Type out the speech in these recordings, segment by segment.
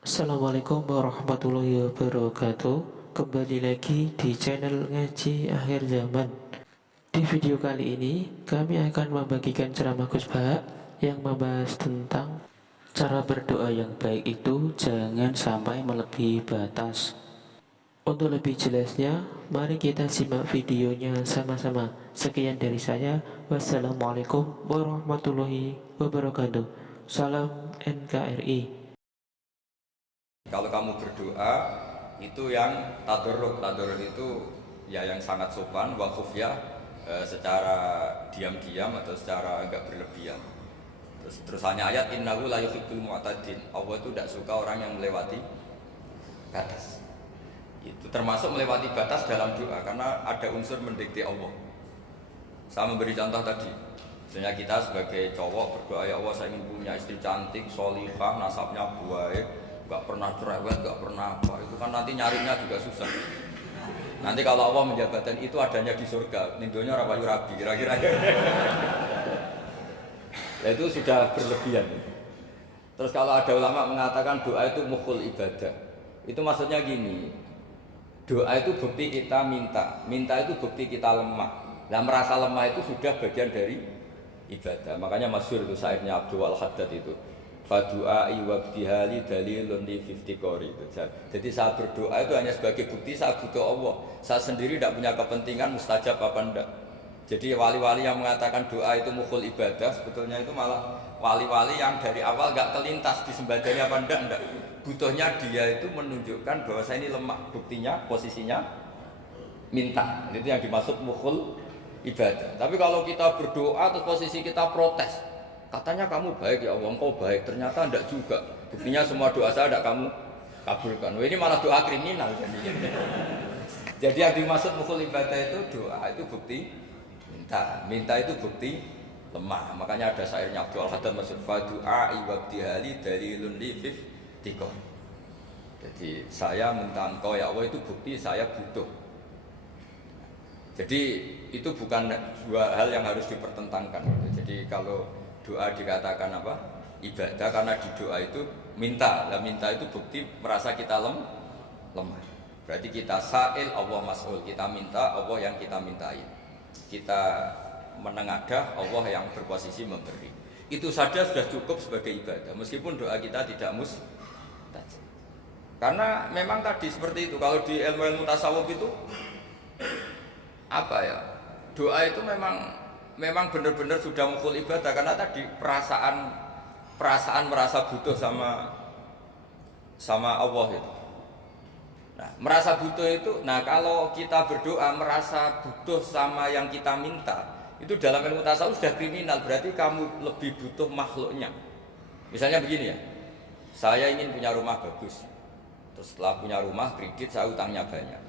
Assalamualaikum warahmatullahi wabarakatuh. Kembali lagi di channel Ngaji Akhir Zaman. Di video kali ini kami akan membagikan ceramah Gus Bahak yang membahas tentang cara berdoa yang baik itu jangan sampai melebihi batas. Untuk lebih jelasnya, mari kita simak videonya sama-sama. Sekian dari saya. Wassalamualaikum warahmatullahi wabarakatuh. Salam NKRI. Kalau kamu berdoa itu yang tadarruk itu ya yang sangat sopan, wakuf ya, secara diam-diam atau secara enggak berlebihan. Terus hanya ayat innahu la yuhibbul mu'tadin. Allah itu tidak suka orang yang melewati batas. Itu termasuk melewati batas dalam doa karena ada unsur mendikte Allah. Saya memberi contoh tadi. Misalnya kita sebagai cowok berdoa, ya Allah saya ingin punya istri cantik, solihah, nasabnya baik, gak pernah cerewet, gak pernah apa. Itu kan nanti nyarinya juga susah. Nanti kalau Allah menjabatkan itu adanya di surga, nindonya rapayu rabi, kira-kira. Nah, itu sudah berlebihan. Terus kalau ada ulama mengatakan doa itu mukhul ibadah, itu maksudnya gini, doa itu bukti kita minta itu bukti kita lemah. Nah merasa lemah itu sudah bagian dari ibadah. Makanya masyhur itu syairnya Abdul Al-Haddad itu, fadu'ai wabdihali dalilun li fiftikori itu. Jadi saya berdoa itu hanya sebagai bukti saya butuh Allah. Saya sendiri tidak punya kepentingan mustajab apa enggak. Jadi wali-wali yang mengatakan doa itu mukhul ibadah, sebetulnya itu malah wali-wali yang dari awal enggak kelintas disembadani apa enggak. Butuhnya dia itu menunjukkan bahwa saya ini lemah. Buktinya posisinya minta. Itu yang dimaksud mukhul ibadah. Tapi kalau kita berdoa atau posisi kita protes, katanya kamu baik ya Allah, engkau baik, ternyata enggak juga. Buktinya semua doa saya enggak kamu kabulkan. Wah, ini malah doa kriminal. Jadi yang dimaksud mukhul ibadah itu doa itu bukti minta itu bukti lemah. Makanya ada syairnya Abdul Haddad maksud fadu'a iwabdihali dalilun li fiftikor. Jadi saya minta engkau ya Allah itu bukti saya butuh. Jadi itu bukan dua hal yang harus dipertentangkan. Jadi kalau doa dikatakan apa? Ibadah karena di doa itu minta. Lah minta itu bukti merasa kita lemah. Berarti kita sa'il Allah mas'ul. Kita minta Allah yang kita mintai. Kita menengadah Allah yang berposisi memberi. Itu saja sudah cukup sebagai ibadah. Meskipun doa kita tidak mustajab. Karena memang tadi seperti itu. Kalau di ilmu tasawuf itu apa ya, doa itu memang benar-benar sudah mukhul ibadah karena tadi perasaan merasa butuh sama Allah itu. Nah, merasa butuh itu, nah kalau kita berdoa merasa butuh sama yang kita minta, itu dalam ilmu tasawuf sudah kriminal, berarti kamu lebih butuh makhluknya. Misalnya begini ya, saya ingin punya rumah bagus, terus setelah punya rumah kredit saya utangnya banyak.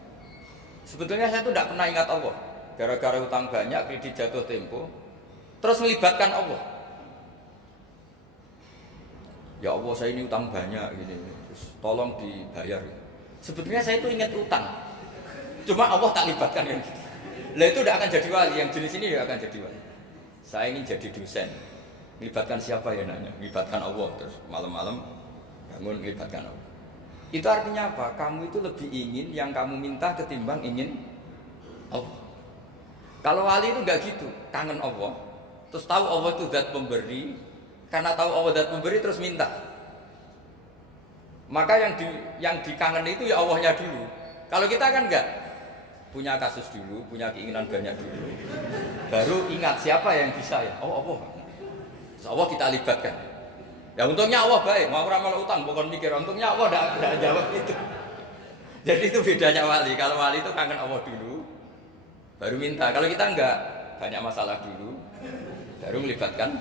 Sebetulnya saya itu tidak pernah ingat Allah. Gara-gara utang banyak, kredit jatuh tempo, terus melibatkan Allah. Ya Allah, saya ini utang banyak gini, terus tolong dibayar. Sebetulnya saya itu ingat utang, cuma Allah tak libatkan yang gitu. Lah itu tidak akan jadi wali, yang jenis ini tidak akan jadi wali. Saya ingin jadi dosen, melibatkan siapa ya nanya? Melibatkan Allah, terus malam-malam bangun melibatkan Allah. Itu artinya apa? Kamu itu lebih ingin yang kamu minta ketimbang ingin Allah. Kalau wali itu enggak gitu, kangen Allah, terus tahu Allah itu zat pemberi, karena tahu Allah zat pemberi terus minta. Maka yang dikangen itu ya Allahnya dulu. Kalau kita kan enggak, punya kasus dulu, punya keinginan banyak dulu, baru ingat siapa yang bisa ya. Oh Allah, terus Allah kita libatkan. Ya untungnya Allah baik, mau ramal utang, bukan mikir. Untungnya Allah tidak jawab itu. Jadi itu bedanya wali. Kalau wali itu kangen Allah dulu, baru minta. Kalau kita enggak, banyak masalah dulu, baru melibatkan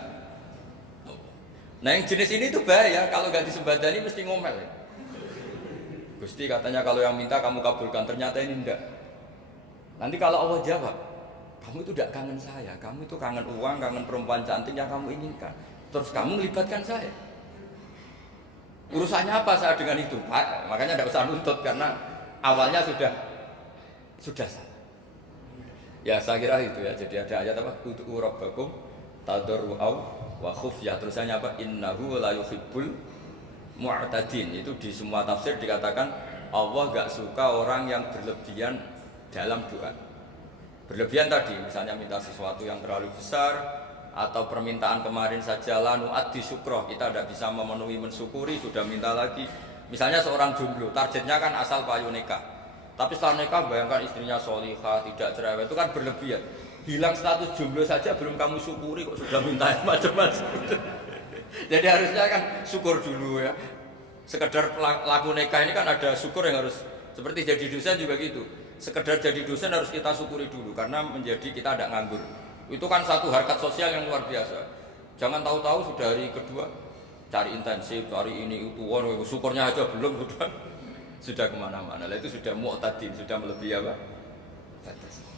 Allah. Nah yang jenis ini tuh bahaya. Kalau nggak disembadani mesti ngomel. Gusti katanya kalau yang minta kamu kabulkan, ternyata ini enggak. Nanti kalau Allah jawab, kamu itu tidak kangen saya, kamu itu kangen uang, kangen perempuan cantik yang kamu inginkan. Terus kamu melibatkan saya. Urusannya apa saya dengan itu, Pak? Makanya tidak usah nuntut karena awalnya sudah salah. Ya saya kira itu ya. Jadi ada ayat apa? Ud'u rabbakum tadarru'aw wa khufyah. Terusannya apa? Innahu la yuhibbul mu'tadin. Itu di semua tafsir dikatakan Allah gak suka orang yang berlebihan dalam doa. Berlebihan tadi, misalnya minta sesuatu yang terlalu besar, atau permintaan kemarin saja lanu addi syukroh, kita tidak bisa memenuhi mensyukuri, sudah minta lagi. Misalnya seorang jomblo, targetnya kan asal payu nikah, tapi setelah nikah bayangkan istrinya solihah, tidak cerewet, itu kan berlebihan. Hilang status jomblo saja belum kamu syukuri kok sudah minta macam-macam. Jadi harusnya kan syukur dulu ya. Sekedar laku nikah ini kan ada syukur yang harus, seperti jadi dosen juga gitu. Sekedar jadi dosen harus kita syukuri dulu karena menjadi kita tidak nganggur. Itu kan satu harkat sosial yang luar biasa. Jangan tahu-tahu sudah hari kedua cari intensif, cari ini itu, syukurnya aja belum sudah kemana-mana. Itu sudah mu'tadin, sudah melebihi apa? Batas.